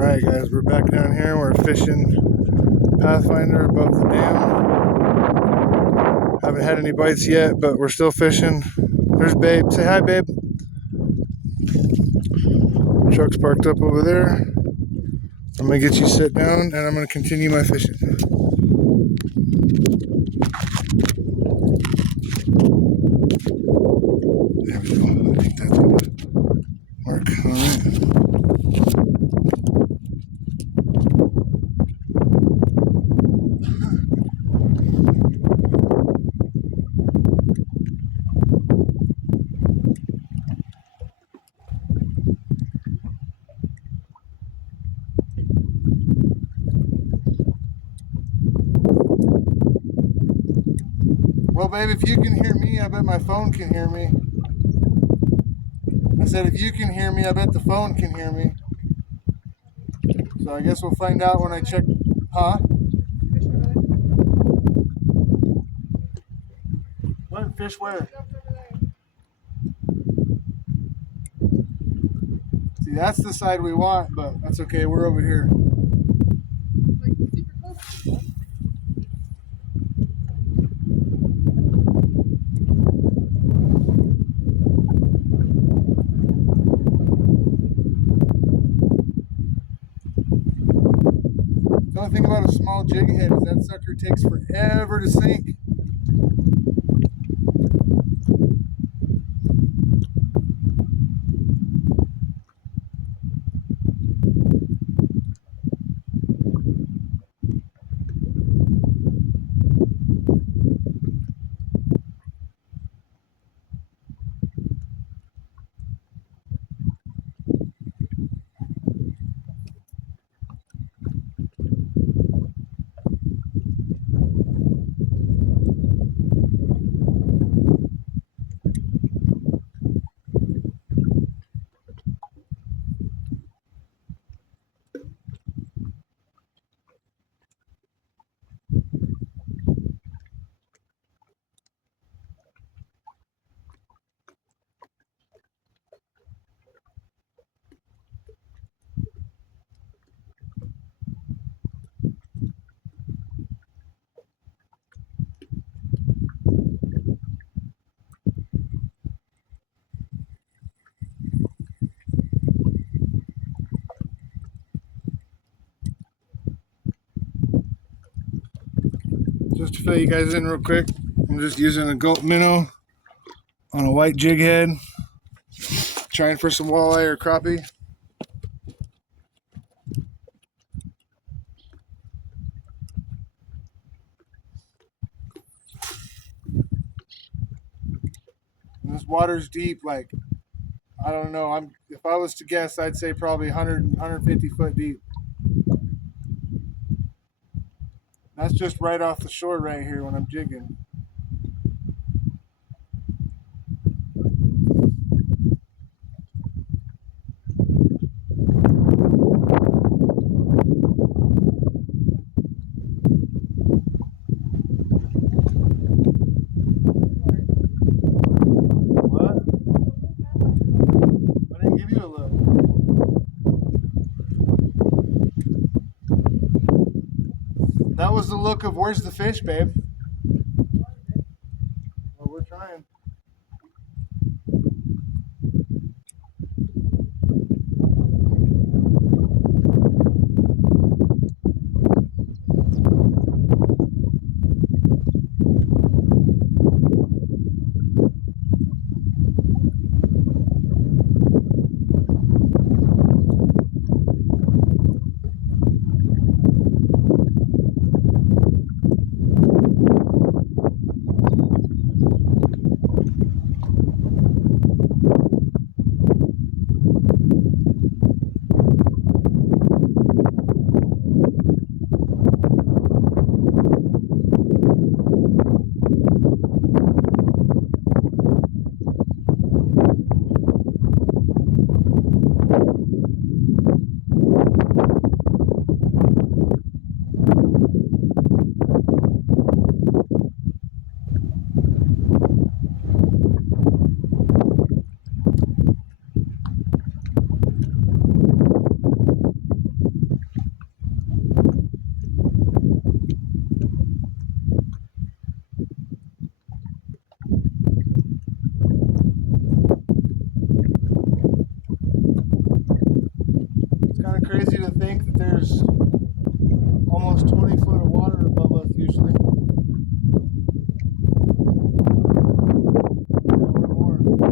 Alright guys, we're back down here. We're fishing Pathfinder above the dam. Haven't had any bites yet, but we're still fishing. There's Babe. Say hi, Babe. Truck's parked up over there. I'm going to get you sit down and I'm going to continue my fishing. There we go. I think that's going to work. Alright. Well, babe, if you can hear me, I bet my phone can hear me. I said, if you can hear me, I bet the phone can hear me. So I guess we'll find out when I check. Huh? What? Fish where? See, that's the side we want, but that's okay. We're over here. The only thing about a small jig head is that sucker takes forever to sink. Just to fill you guys in real quick, I'm just using a goat minnow on a white jig head, trying for some walleye or crappie. And this water's deep, like, I don't know. If I was to guess, I'd say probably 100, 150 foot deep. That's just right off the shore right here when I'm jigging. What? I didn't give you a look. That was the look of where's the fish, babe? Well, we're trying. crazy to think that there's almost 20 foot of water above us usually. More and more.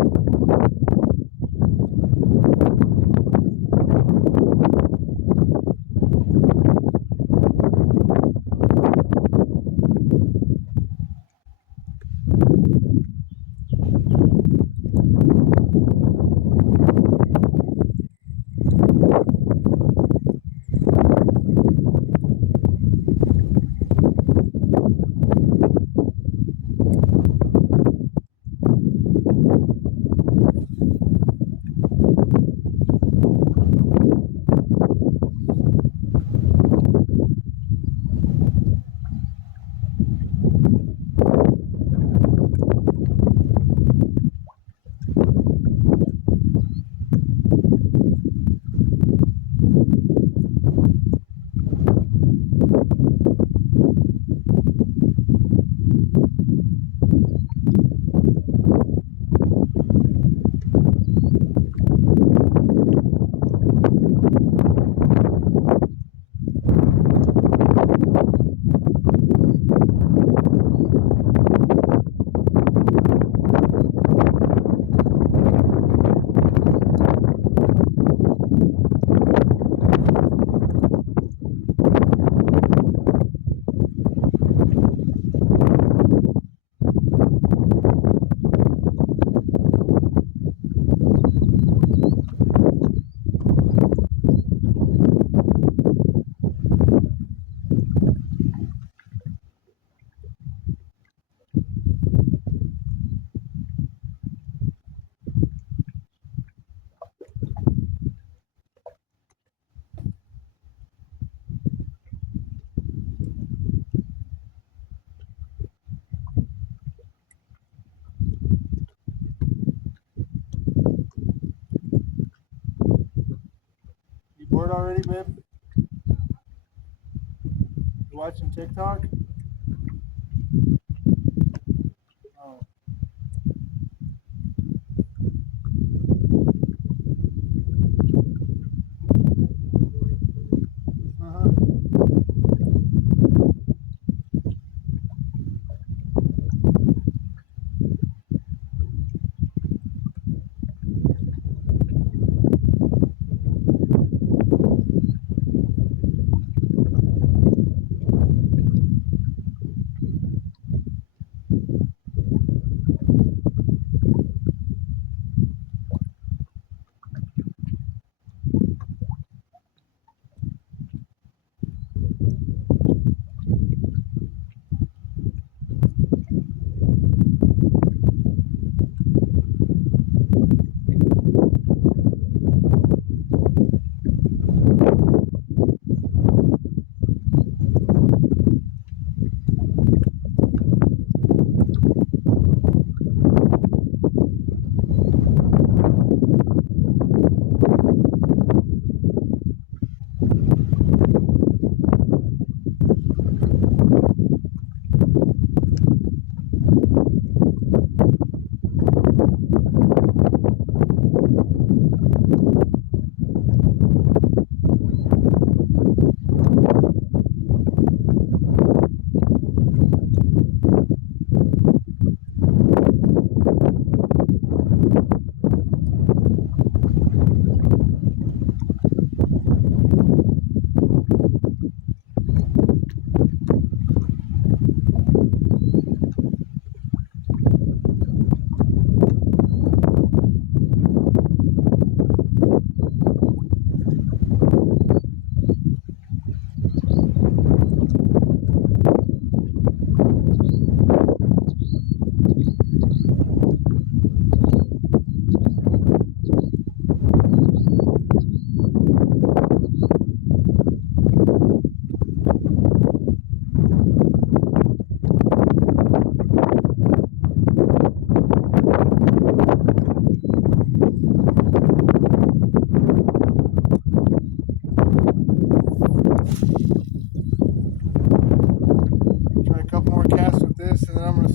You bored already, babe? You watching TikTok? Oh.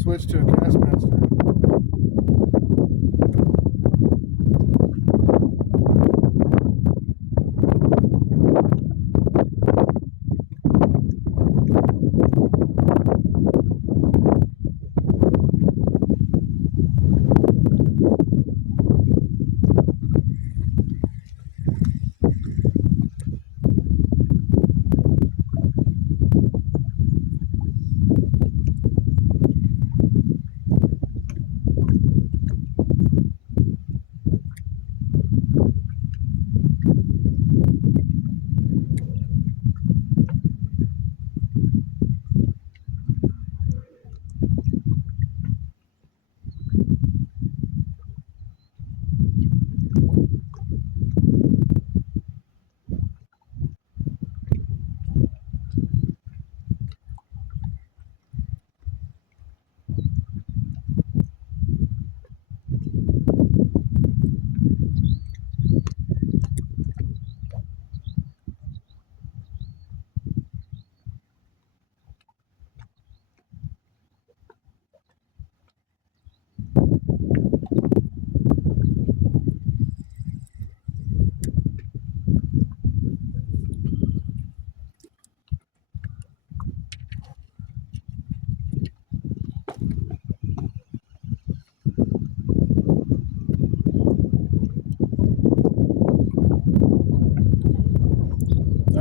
Switch to a Castmaster.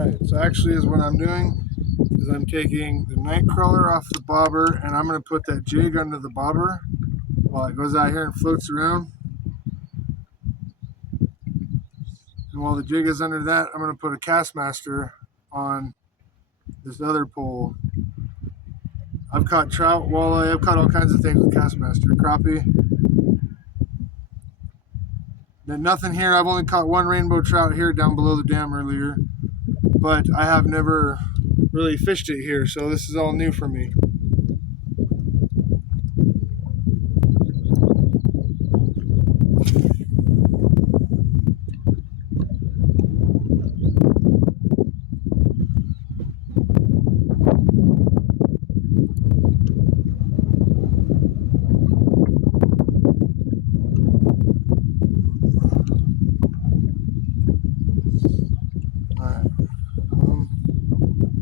Alright, so actually is what I'm doing is I'm taking the night crawler off the bobber and I'm going to put that jig under the bobber while it goes out here and floats around. And while the jig is under that, I'm going to put a Castmaster on this other pole. I've caught trout, walleye, I've caught all kinds of things with Castmaster, crappie. Then nothing here. I've only caught one rainbow trout here down below the dam earlier, but I have never really fished it here, so this is all new for me.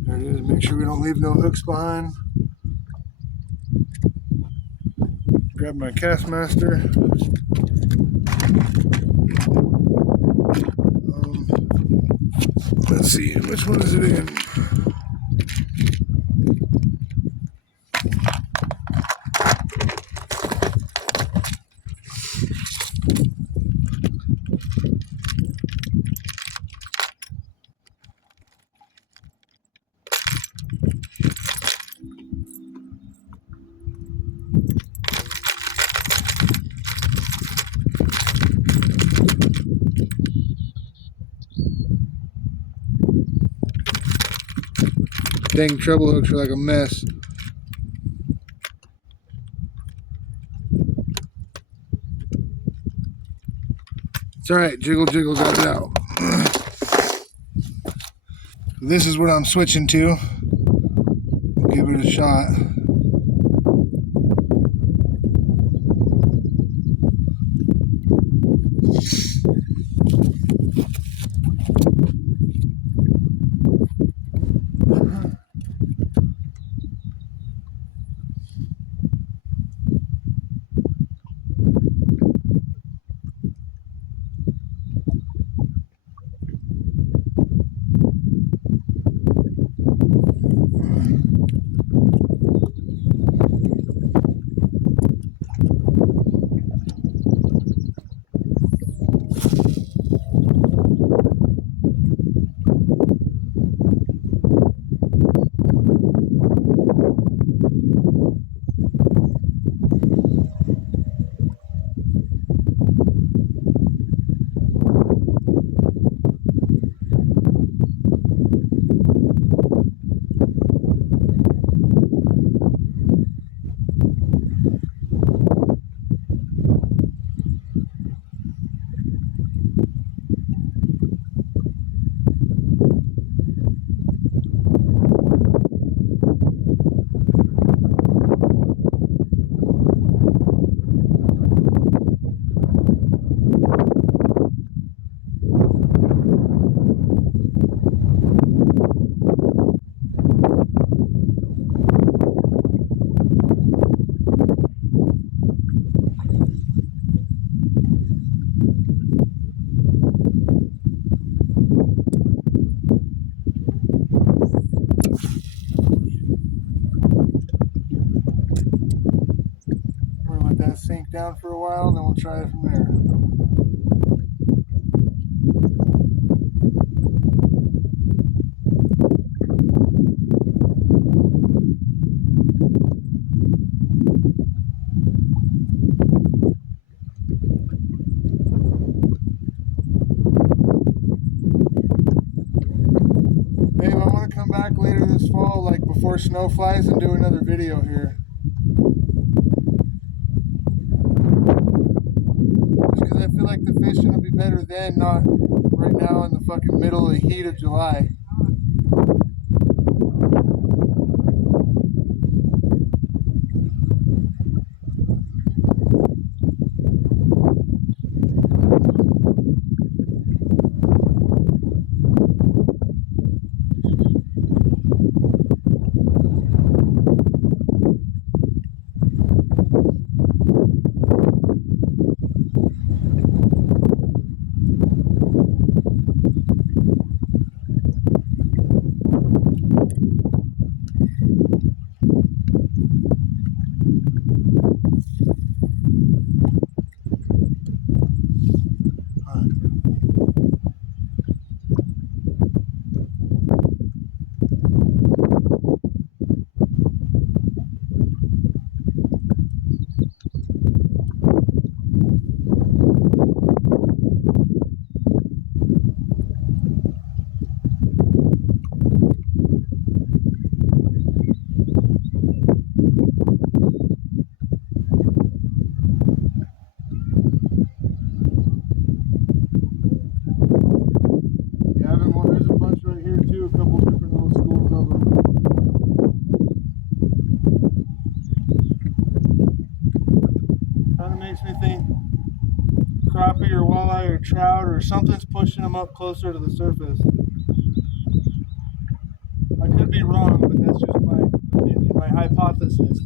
There it is. Make sure we don't leave no hooks behind. Grab my Castmaster. Let's see, which one is it in? Dang, treble hooks are like a mess. It's alright, jiggle jiggle, got it out. This is what I'm switching to. Give it a shot. That sink down for a while, and then we'll try it from there. Babe, I want to come back later this fall, like before snow flies, and do another video here. Because I feel like the fishing will be better then, not right now in the fucking middle of the heat of July. walleye or trout or something's pushing them up closer to the surface. I could be wrong, but that's just my opinion, my hypothesis.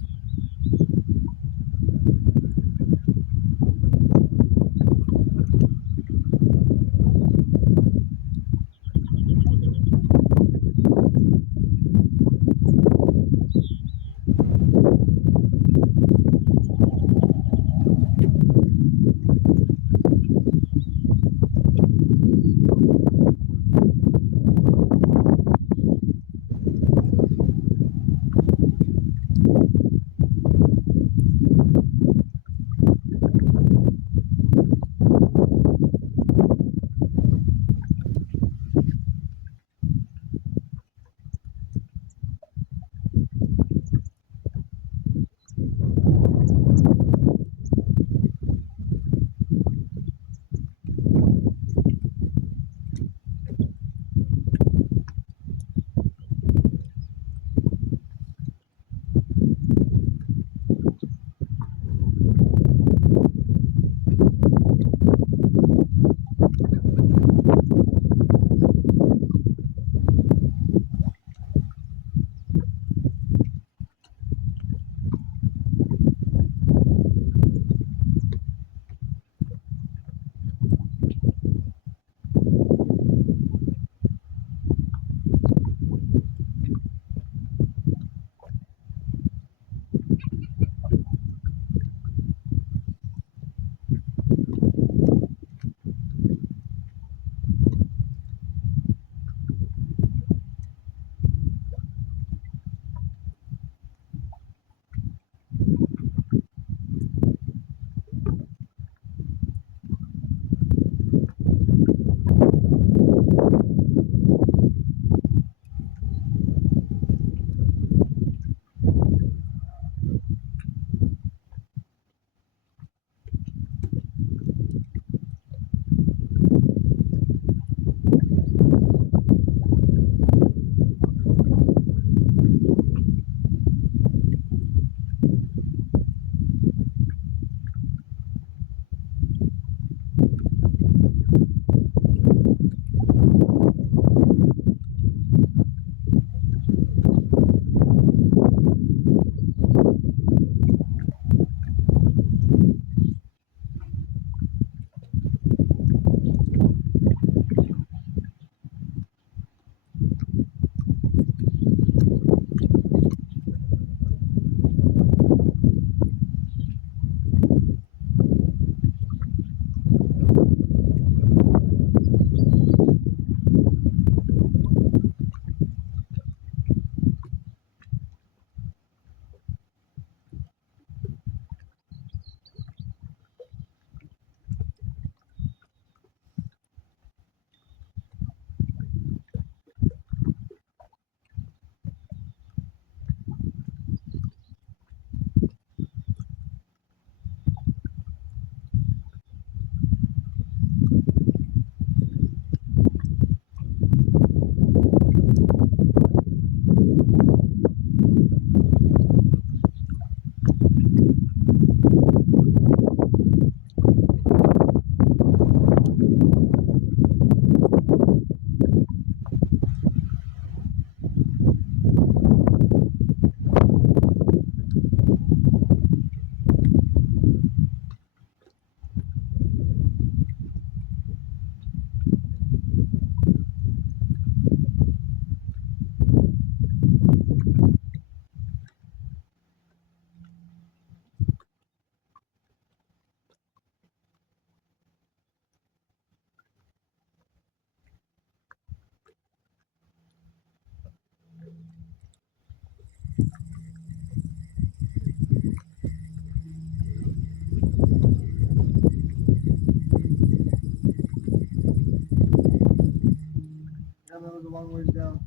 Yeah, that was a long ways down.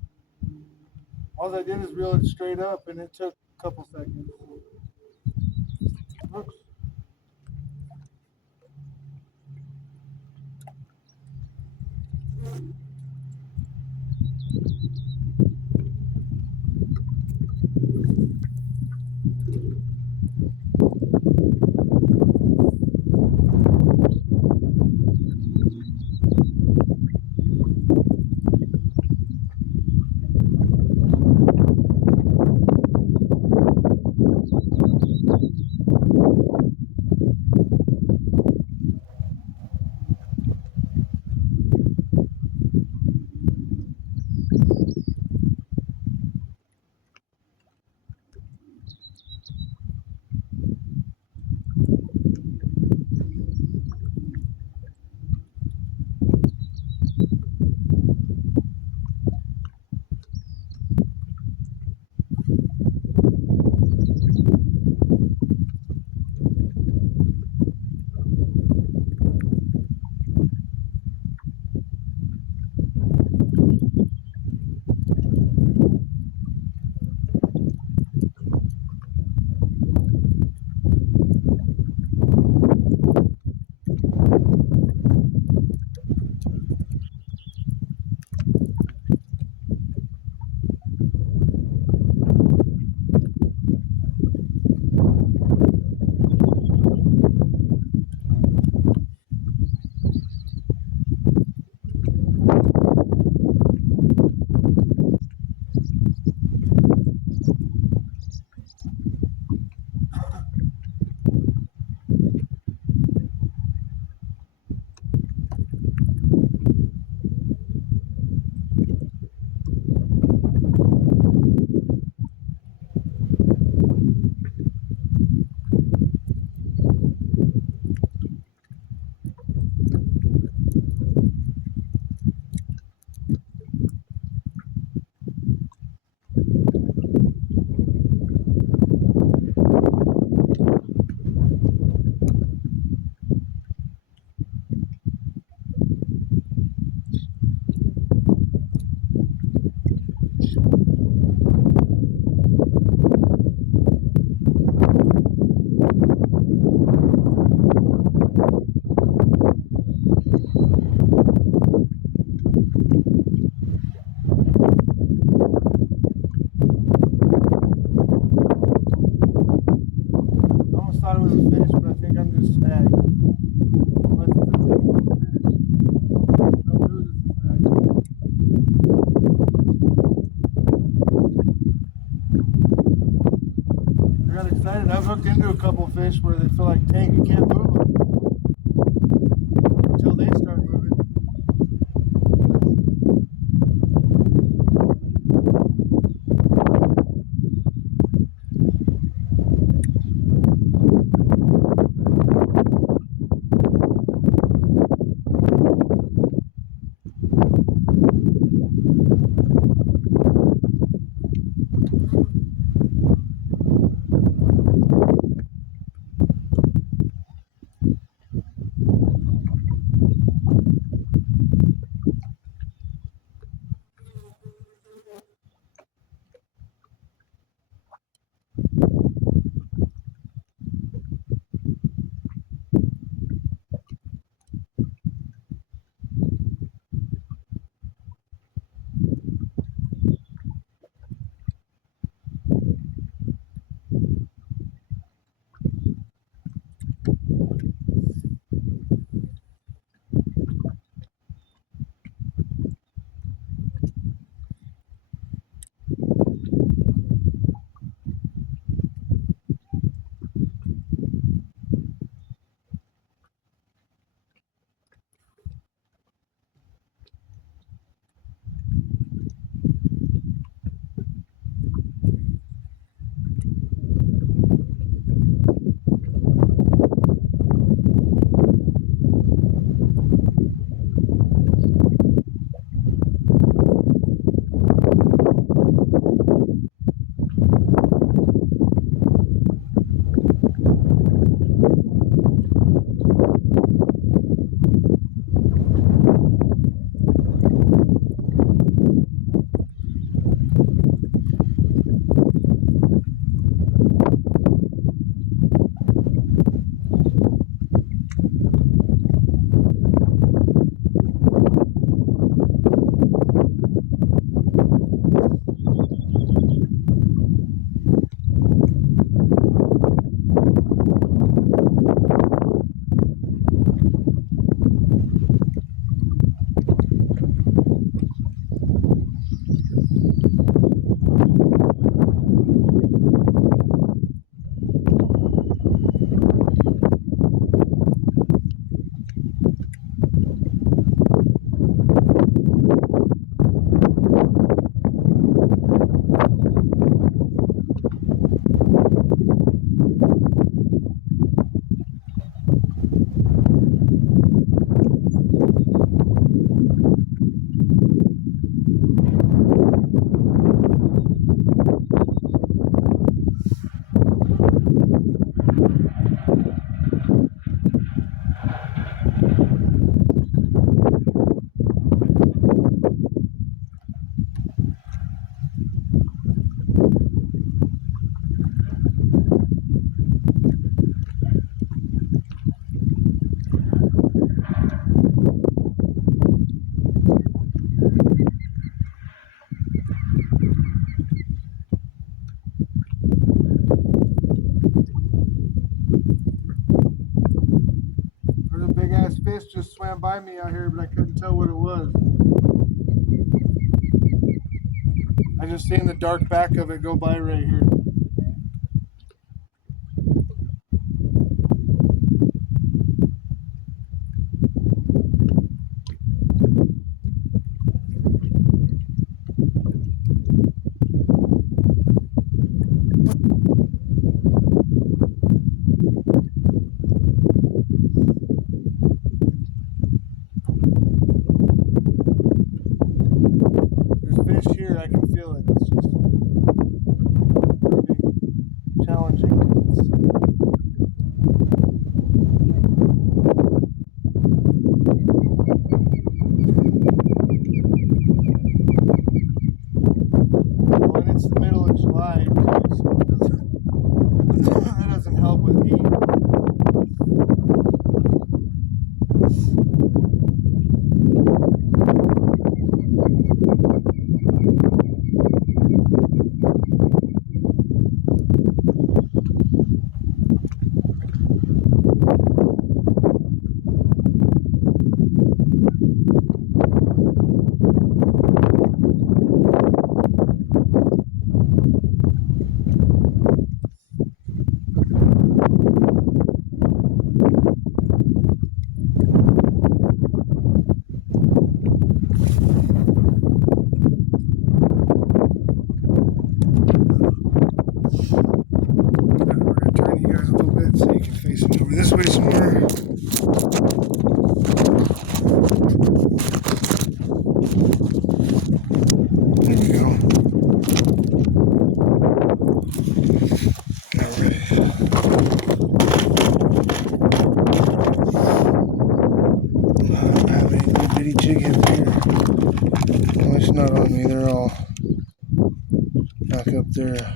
All I did is reel it straight up, and it took a couple seconds. Oops. I almost thought it was a fish, but I think I'm just snagged. Unless it's a fish. No, it was just a snag. I got excited. I've hooked into a couple of fish where they feel like, dang, you can't move them until they start moving. just swam by me out here, but I couldn't tell what it was. I just seen the dark back of it go by right here. There's fish here, I can feel it. It's just pretty challenging. Well, and it's the middle of July, too, so that doesn't help with heat. So you can face it over this way some more. There we go. Alright. I don't have any little bitty jig heads here. At least not on me, they're all back up there.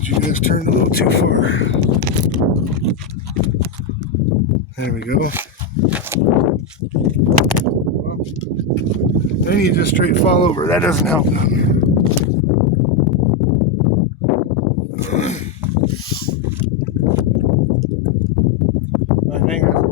You guys turned a little too far. There we go. Well, then you just straight fall over. That doesn't help none. Hang on.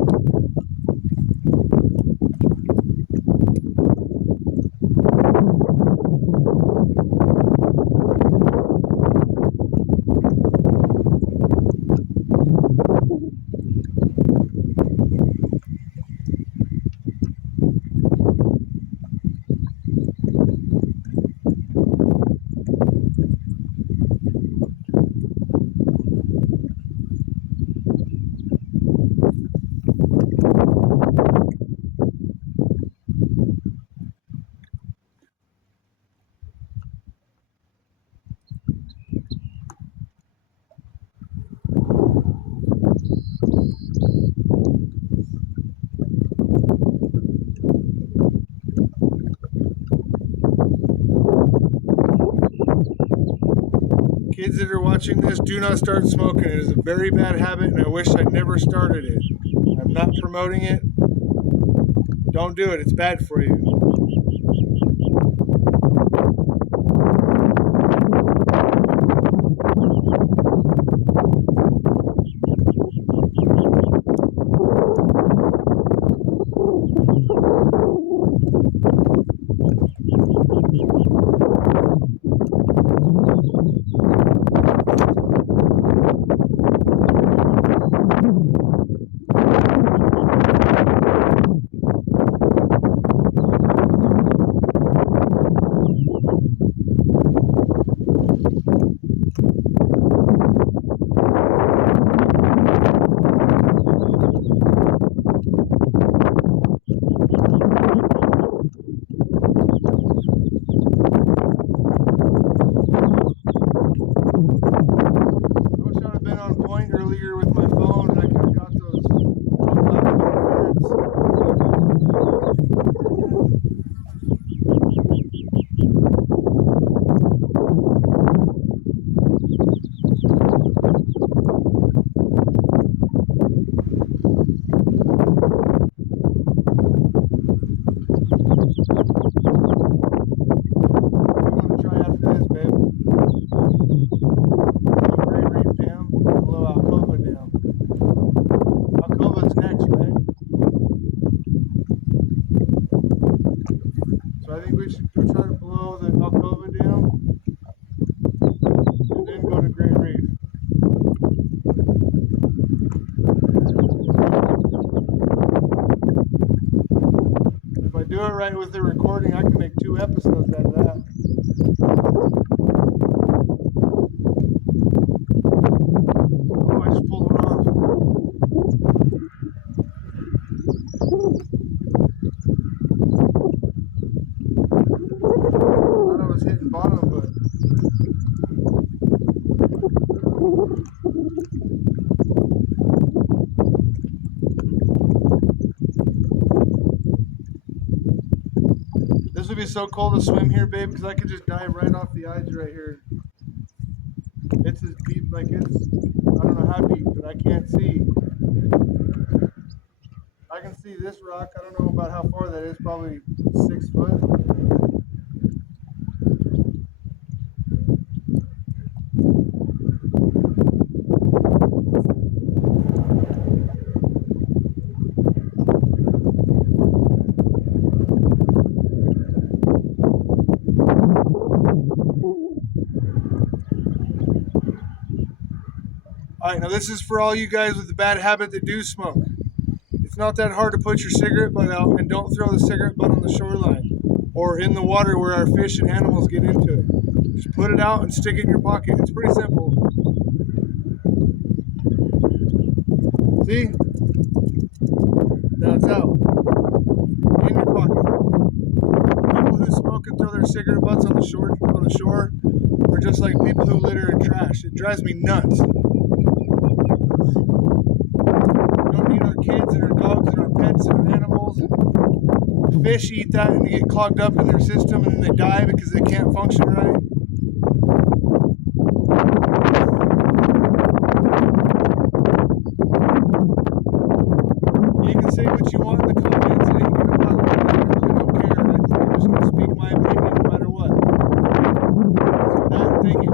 Kids that are watching this, do not start smoking. It is a very bad habit, and I wish I never started it. I'm not promoting it. Don't do it. It's bad for you. right with the recording, I can make 2 episodes out of that. Oh, I just pulled one off. I thought I was hitting bottom, but this would be so cool to swim here, babe, because I could just dive right off the edge right here. It's as deep, like it's, I don't know how deep, but I can't see. I can see this rock. I don't know about how far that is, probably 6 foot. Alright, now this is for all you guys with the bad habit that do smoke. It's not that hard to put your cigarette butt out, and don't throw the cigarette butt on the shoreline or in the water where our fish and animals get into it. Just put it out and stick it in your pocket. It's pretty simple. See? Now it's out. In your pocket. People who smoke and throw their cigarette butts on the shore are just like people who litter and trash. It drives me nuts. We don't need our kids and our dogs and our pets and our animals. And fish eat that and they get clogged up in their system and then they die because they can't function right. You can say what you want in the comments. It ain't gonna bother me. I really don't care. I'm just gonna speak my opinion no matter what. So with that, thank you.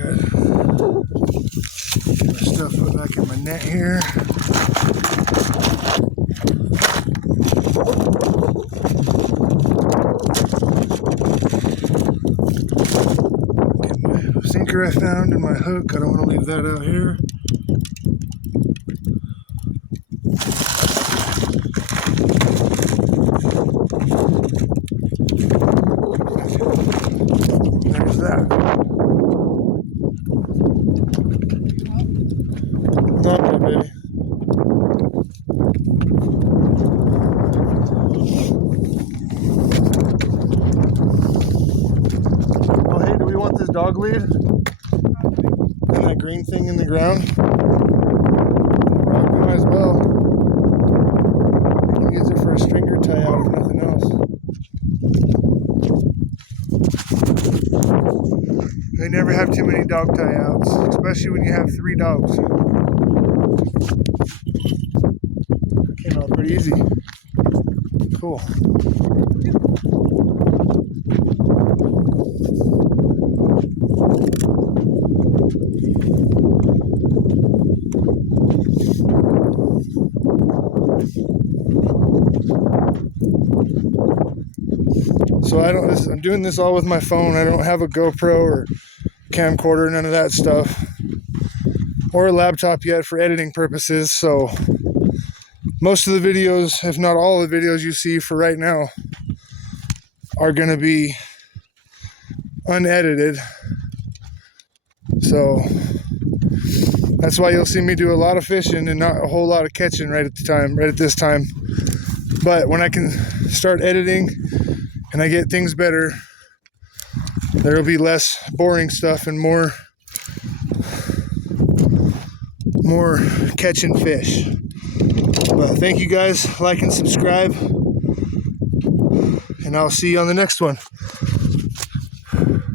good. Get my stuff put back in my net here. Get my sinker I found and my hook. I don't want to leave that out here. There's that. Not bad, baby. Oh, hey, do we want this dog lead? And that green thing in the ground? We might as well. We can use it for a stringer tie out if nothing else. They never have too many dog tie outs, especially when you have 3 dogs. Came out pretty easy. Cool. So I'm doing this all with my phone. I don't have a GoPro or camcorder, none of that stuff, or a laptop yet for editing purposes. So most of the videos, if not all the videos you see for right now, are going to be unedited. So that's why you'll see me do a lot of fishing and not a whole lot of catching right at this time. But when I can start editing and I get things better, there will be less boring stuff and more catching fish. But thank you guys, like and subscribe, and I'll see you on the next one.